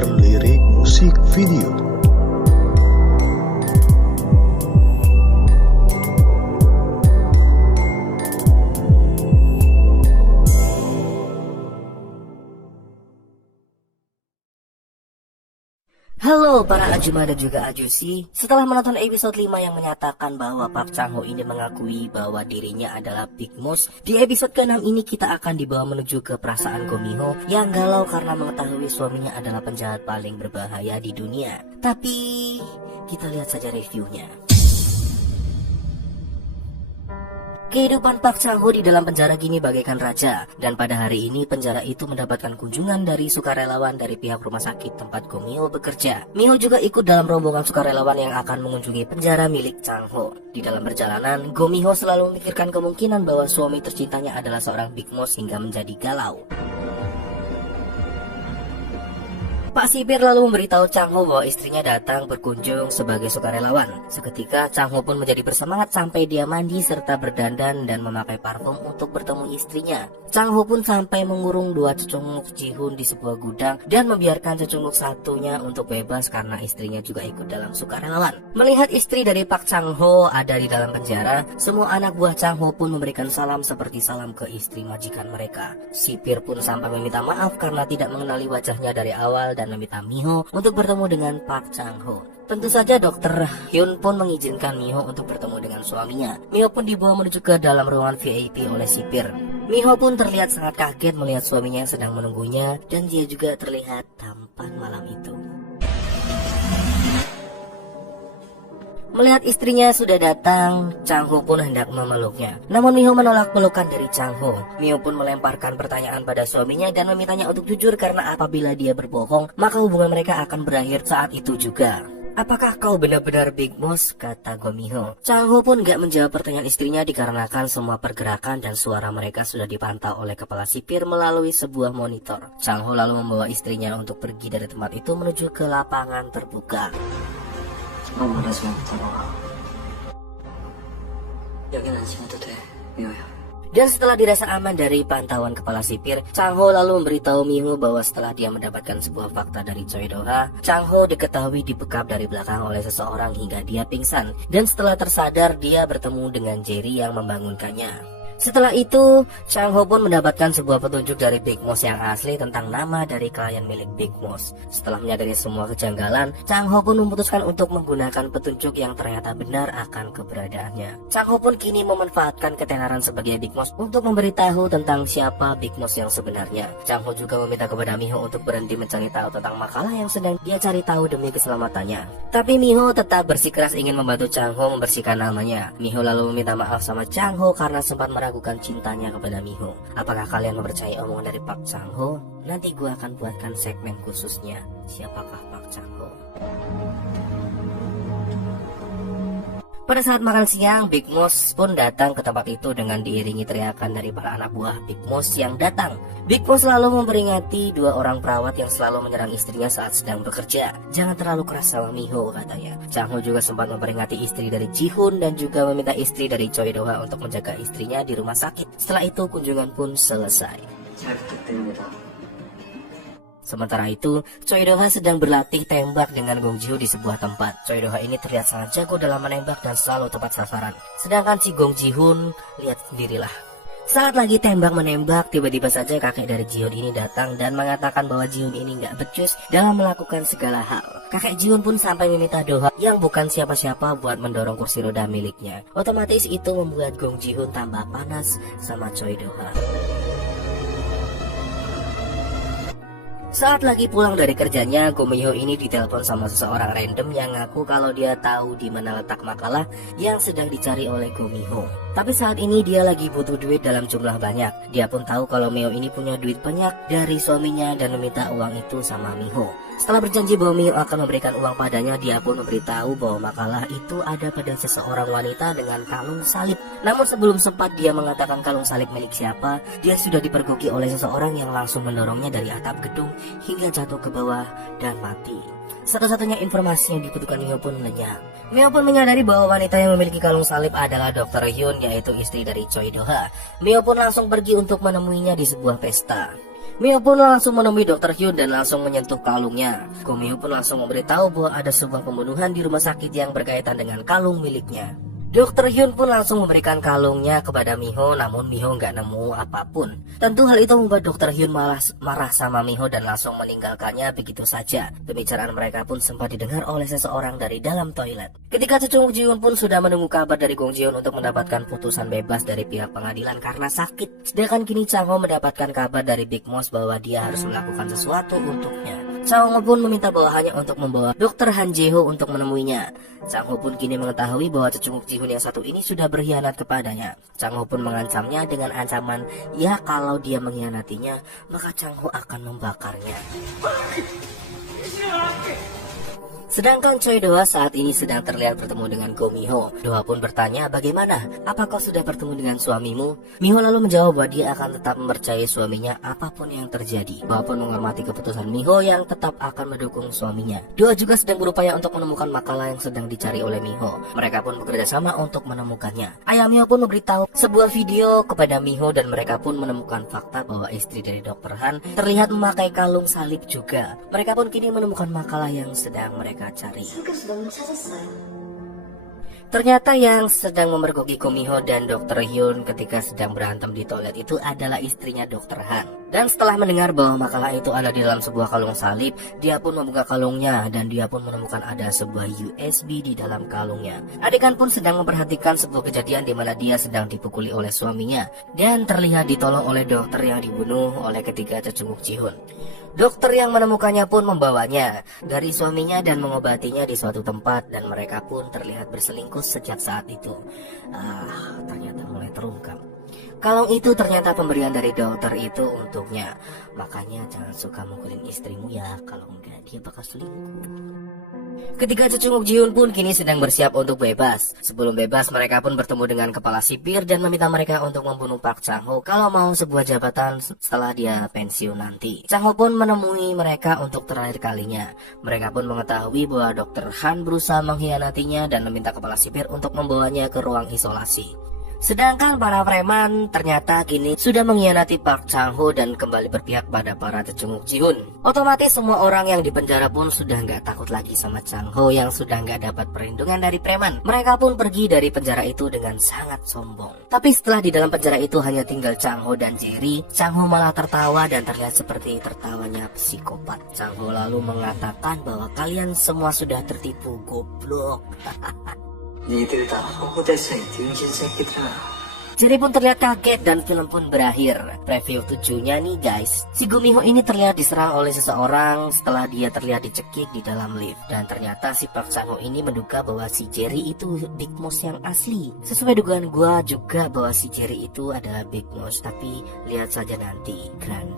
seputar lirik musik video. Halo para Ajuma dan juga Ajusi. Setelah menonton episode 5 yang menyatakan bahwa Park Chang-ho ini mengakui bahwa dirinya adalah Big Moose, di episode ke-6 ini kita akan dibawa menuju ke perasaan Go Mi-ho yang galau karena mengetahui suaminya adalah penjahat paling berbahaya di dunia. Tapi kita lihat saja reviewnya. Kehidupan Park Chang-ho di dalam penjara gini bagaikan raja, dan pada hari ini penjara itu mendapatkan kunjungan dari sukarelawan dari pihak rumah sakit tempat Go Mi-ho bekerja. Mi-ho juga ikut dalam rombongan sukarelawan yang akan mengunjungi penjara milik Chang-ho. Di dalam perjalanan, Go Mi-ho selalu memikirkan kemungkinan bahwa suami tercintanya adalah seorang Big Moose hingga menjadi galau. Pak Sipir lalu memberitahu Chang-ho bahwa istrinya datang berkunjung sebagai sukarelawan. Seketika Chang-ho pun menjadi bersemangat sampai dia mandi serta berdandan dan memakai parfum untuk bertemu istrinya. Chang-ho pun sampai mengurung 2 cecunguk Ji-hoon di sebuah gudang dan membiarkan cecunguk satunya untuk bebas karena istrinya juga ikut dalam sukarelawan. Melihat istri dari Park Chang-ho ada di dalam penjara, semua anak buah Chang-ho pun memberikan salam seperti salam ke istri majikan mereka. Sipir pun sampai meminta maaf karena tidak mengenali wajahnya dari awal dan meminta Mi-ho untuk bertemu dengan Park Chang-ho. Tentu saja Dr. Hyun pun mengizinkan Mi-ho untuk bertemu dengan suaminya. Mi-ho pun dibawa menuju ke dalam ruangan VIP oleh sipir. Mi-ho pun terlihat sangat kaget melihat suaminya yang sedang menunggunya, dan dia juga terlihat tampan malam itu. Melihat istrinya sudah datang, Chang-ho pun hendak memeluknya. Namun Mi-ho menolak pelukan dari Chang-ho. Mi-ho pun melemparkan pertanyaan pada suaminya dan memintanya untuk jujur karena apabila dia berbohong, maka hubungan mereka akan berakhir saat itu juga. "Apakah kau benar-benar Big Moose?" kata Go Mi-ho. Chang-ho pun gak menjawab pertanyaan istrinya dikarenakan semua pergerakan dan suara mereka sudah dipantau oleh kepala sipir melalui sebuah monitor. Chang-ho lalu membawa istrinya untuk pergi dari tempat itu menuju ke lapangan terbuka. Dan setelah dirasa aman dari pantauan kepala sipir, Chang-ho lalu memberitahu Mi-ho bahwa setelah dia mendapatkan sebuah fakta dari Choi Do-ha, Chang-ho diketahui dibekap dari belakang oleh seseorang hingga dia pingsan. Dan setelah tersadar, dia bertemu dengan Jerry yang membangunkannya. Setelah itu, Chang-ho pun mendapatkan sebuah petunjuk dari Big Moose yang asli tentang nama dari klien milik Big Moose. Setelah menyadari semua kejanggalan, Chang-ho pun memutuskan untuk menggunakan petunjuk yang ternyata benar akan keberadaannya. Chang-ho pun kini memanfaatkan ketenaran sebagai Big Moose untuk memberitahu tentang siapa Big Moose yang sebenarnya. Chang-ho juga meminta kepada Mi-ho untuk berhenti mencari tahu tentang makalah yang sedang dia cari tahu demi keselamatannya. Tapi Mi-ho tetap bersikeras ingin membantu Chang-ho membersihkan namanya. Mi-ho lalu meminta maaf sama Chang-ho karena sempat meragukan cintanya kepada Mi-ho. Apakah kalian mempercayai omongan dari Park Chang-ho? Nanti gue akan buatkan segmen khususnya siapakah Park Chang-ho. Pada saat makan siang, Big Moose pun datang ke tempat itu dengan diiringi teriakan dari para anak buah Big Moose yang datang. Big Moose selalu memperingati 2 orang perawat yang selalu menyerang istrinya saat sedang bekerja. "Jangan terlalu keras sama Mi-ho," katanya. Chang-ho juga sempat memperingati istri dari Ji-hoon dan juga meminta istri dari Choi Do-ha untuk menjaga istrinya di rumah sakit. Setelah itu kunjungan pun selesai. Sementara itu, Choi Do-ha sedang berlatih tembak dengan Gong Ji-ho di sebuah tempat. Choi Do-ha ini terlihat sangat jago dalam menembak dan selalu tepat sasaran. Sedangkan si Gong Ji-hoon, lihat sendirilah. Saat lagi tembak-menembak, tiba-tiba saja kakek dari Ji-hoon ini datang dan mengatakan bahwa Ji-hoon ini nggak becus dalam melakukan segala hal. Kakek Ji-hoon pun sampai meminta Do-ha yang bukan siapa-siapa buat mendorong kursi roda miliknya. Otomatis itu membuat Gong Ji-hoon tambah panas sama Choi Do-ha. Saat lagi pulang dari kerjanya, Go Mi-ho ini ditelepon sama seseorang random yang ngaku kalau dia tahu di mana letak makalah yang sedang dicari oleh Go Mi-ho. Tapi saat ini dia lagi butuh duit dalam jumlah banyak. Dia pun tahu kalau Mi-ho ini punya duit banyak dari suaminya dan meminta uang itu sama Mi-ho. Setelah berjanji bahwa Mi-ho akan memberikan uang padanya, dia pun memberitahu bahwa makalah itu ada pada seseorang wanita dengan kalung salib. Namun sebelum sempat dia mengatakan kalung salib milik siapa, dia sudah dipergoki oleh seseorang yang langsung mendorongnya dari atap gedung hingga jatuh ke bawah dan mati. Satu-satunya informasi yang dibutuhkan Mi-ho pun lenyap. Mi-ho pun menyadari bahwa wanita yang memiliki kalung salib adalah Dr. Hyun, yaitu istri dari Choi Do-ha. Mi-ho pun langsung pergi untuk menemuinya di sebuah pesta. Miho pun langsung menemui Dr. Hyun dan langsung menyentuh kalungnya. Go Miho pun langsung memberitahu bahwa ada sebuah pembunuhan di rumah sakit yang berkaitan dengan kalung miliknya. Dr. Hyun pun langsung memberikan kalungnya kepada Miho, namun Miho nggak nemu apapun. Tentu hal itu membuat Dr. Hyun malah marah sama Miho dan langsung meninggalkannya begitu saja. Pembicaraan mereka pun sempat didengar oleh seseorang dari dalam toilet. Ketika Chung Ji Hoon pun sudah menunggu kabar dari Gong Ji Hoon untuk mendapatkan putusan bebas dari pihak pengadilan karena sakit. Sedangkan kini Chang Ho mendapatkan kabar dari Big Boss bahwa dia harus melakukan sesuatu untuknya. Chang Ho pun meminta bawahannya untuk membawa Dr. Han Jae Ho untuk menemuinya. Chang Ho pun kini mengetahui bahwa Chung Ji Hoon yang satu ini sudah berkhianat kepadanya. Chang Ho pun mengancamnya dengan ancaman, ya kalau dia mengkhianatinya, maka Chang Ho akan membakarnya. Sedangkan Choi Do-ha saat ini sedang terlihat bertemu dengan Go Mi-ho. Do-ha pun bertanya, bagaimana? Apa kau sudah bertemu dengan suamimu? Mi-ho lalu menjawab bahwa dia akan tetap mempercayai suaminya apapun yang terjadi. Do-ha pun menghormati keputusan Mi-ho yang tetap akan mendukung suaminya. Do-ha juga sedang berupaya untuk menemukan makalah yang sedang dicari oleh Mi-ho. Mereka pun bekerja sama untuk menemukannya. Ayah Mi-ho pun memberitahu sebuah video kepada Mi-ho dan mereka pun menemukan fakta bahwa istri dari Dr. Han terlihat memakai kalung salib juga. Mereka pun kini menemukan makalah yang sedang mereka cari. Ternyata yang sedang memergoki Go Mi-ho dan Dr. Hyun ketika sedang berantem di toilet itu adalah istrinya Dr. Han. Dan setelah mendengar bahwa makalah itu ada di dalam sebuah kalung salib, dia pun membuka kalungnya dan dia pun menemukan ada sebuah USB di dalam kalungnya. Adegan pun sedang memperhatikan sebuah kejadian di mana dia sedang dipukuli oleh suaminya dan terlihat ditolong oleh dokter yang dibunuh oleh ketiga Chung Ji Hoon. Dokter yang menemukannya pun membawanya dari suaminya dan mengobatinya di suatu tempat dan mereka pun terlihat berselingkuh sejak saat itu. Ternyata mulai terungkap. Kalung itu ternyata pemberian dari dokter itu untuknya. Makanya jangan suka mukulin istrimu ya, kalau enggak dia bakal selingkuh. Ketika Chung Ji Hoon pun kini sedang bersiap untuk bebas. Sebelum bebas mereka pun bertemu dengan kepala sipir dan meminta mereka untuk membunuh Park Chang Ho kalau mau sebuah jabatan setelah dia pensiun nanti. Chang Ho pun menemui mereka untuk terakhir kalinya. Mereka pun mengetahui bahwa Dr. Han berusaha mengkhianatinya dan meminta kepala sipir untuk membawanya ke ruang isolasi. Sedangkan para preman ternyata kini sudah mengkhianati Park Chang Ho dan kembali berpihak pada para Chung Ji Hoon. Otomatis semua orang yang di penjara pun sudah nggak takut lagi sama Chang Ho yang sudah nggak dapat perlindungan dari preman. Mereka pun pergi dari penjara itu dengan sangat sombong. Tapi setelah di dalam penjara itu hanya tinggal Chang Ho dan Jerry, Chang Ho malah tertawa dan terlihat seperti tertawanya psikopat. Chang Ho lalu mengatakan bahwa kalian semua sudah tertipu, goblok. 니들 다 허구대생 등신 새끼들아. Jerry pun terlihat kaget dan film pun berakhir. Preview 7-nya nih guys. Si Go Mi-ho ini terlihat diserang oleh seseorang setelah dia terlihat dicekik di dalam lift. Dan ternyata si Park Chang Ho ini menduga bahwa si Jerry itu Big Boss yang asli. Sesuai dugaan gua juga bahwa si Jerry itu adalah Big Boss. Tapi lihat saja nanti. Keren.